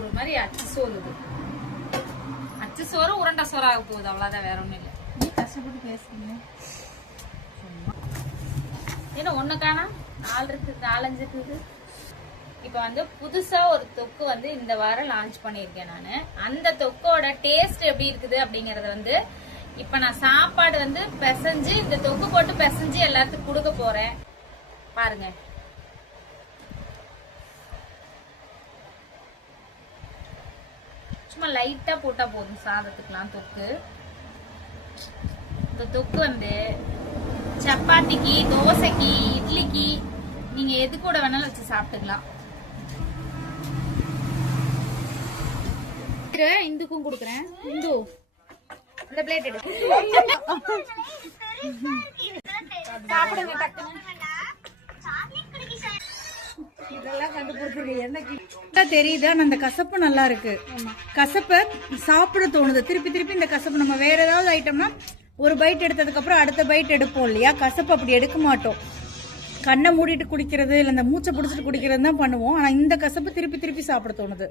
ஒரு மாதிரி அச்சு சோறுது. அச்சு சோறு உருண்டை சோறாக போகுது, அவ்வளவுதான், வேற ஒண்ணும் இல்லை. நீ கஷ்டப்பட்டு பேசுறீங்க. ஏன்னா ஒண்ணுக்கானா 4 இருக்கு, 4-5 இருக்குது. இப்ப வந்து புதுசா ஒரு தொக்கு வந்து இந்த வாரம் லான்ச் பண்ணிருக்கேன் நானு. அந்த தொக்கோட டேஸ்ட் எப்படி இருக்குது அப்படிங்கறத வந்து இப்ப நான் சாப்பாடு வந்து பிசைஞ்சு இந்த தொக்கு போட்டு பிசைஞ்சு எல்லாத்துக்கும் கொடுக்க போறேன். பாருங்க. சும்மா லைட்டா போட்டா போதும் சாதத்துக்குலாம் தொக்கு. இந்த தொக்கு வந்து சப்பாத்திக்கு, தோசைக்கு, இட்லிக்கு நீங்க எது கூட வேணாலும் வச்சு சாப்பிட்டுக்கலாம். இந்துக்கும் கொடுக்குறேன். இந்து இந்த பிளேட் எடு. சாப்பிடுங்க டக்குன்னு. இதெல்லாம் கண்டுபிடிச்சிருக்கு. என்ன தெரியுது, ஆனா அந்த கசப்பு நல்லா இருக்கு. கசப்பை சாப்பிட தோணுது. திருப்பி திருப்பி இந்த கசப்பு நம்ம வேற ஏதாவது ஐட்டம்னா ஒரு பைட் எடுத்ததுக்கு அப்புறம் அடுத்த பைட் எடுப்போம் இல்லையா, கசப்பு அப்படி எடுக்க மாட்டோம். கண்ணை மூடிட்டு குடிக்கிறது இல்ல இந்த மூச்சை பிடிச்சிட்டு குடிக்கிறது தான் பண்ணுவோம். ஆனா இந்த கசப்பு திருப்பி திருப்பி சாப்பிட தோணுது.